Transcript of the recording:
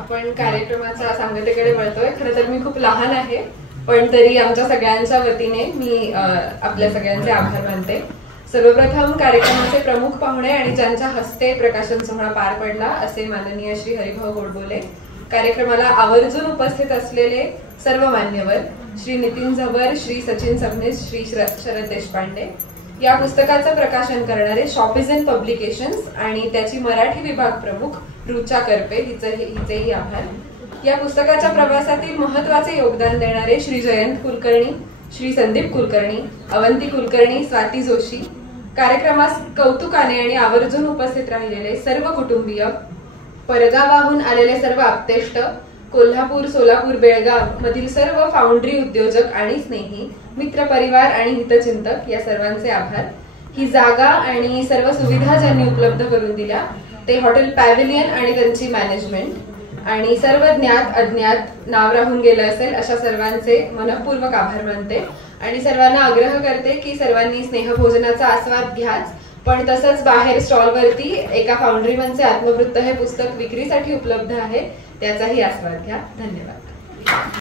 आपण कार्यक्रमाच्या सांगतेकडे वळतोय। खरं तर मी खूप लहान आहे, पण तरी आमच्या सगळ्यांच्या वतीने मी आपल्या सगळ्यांचे आभार मानते। सर्वप्रथम कार्यक्रमाचे प्रमुख पाहुणे आणि ज्यांच्या हस्ते प्रकाशन सोहळा पार पडला असे माननीय श्री हरिभाऊ गोडबोले, कार्यक्रमाला आवर्जून उपस्थित असलेले सर्व मान्यवर, श्री नितीन झवर, श्री सचिन सबनीस, श्री शरद देशपांडे, या पुस्तकाचं प्रकाशन करणारे शॉपिझन पब्लिकेशन्स आणि त्याची मराठी विभाग प्रमुख रुचा करपे हिचेही आभार। या पुस्तकाच्या प्रवासातील महत्त्वाचे योगदान देणारे श्री जयंत कुलकर्णी, श्री संदीप कुलकर्णी, अवंती कुलकर्णी, स्वाती जोशी, कार्यक्रमास कौतुकाने आणि आवर्जून उपस्थित राहिलेले सर्व कुटुंबीय, परगावाहून आलेले सर्व आप्तेष्ट, कोल्हापूर, सोलापूर, बेळगाव मधील सर्व फाउंड्री उद्योजक आणि स्नेही, मित्र परिवार आणि हितचिंतक या सर्वांचे आभार। ही जागा आणि सर्व सुविधा ज्यांनी उपलब्ध करून दिल्या ते हॉटेल पॅव्हिलियन आणि त्यांची मॅनेजमेंट आणि सर्व ज्ञात अज्ञात नाव राहून गेलं असेल अशा सर्वांचे मनपूर्वक आभार मानते आणि सर्वांना आग्रह करते की सर्वांनी स्नेहभोजनाचा आस्वाद घ्याच, पण तसंच बाहेर स्टॉलवरती एका फाउंड्रीमनचे आत्मवृत्त हे पुस्तक विक्रीसाठी उपलब्ध आहे, त्याचाही आस्वाद घ्या। धन्यवाद।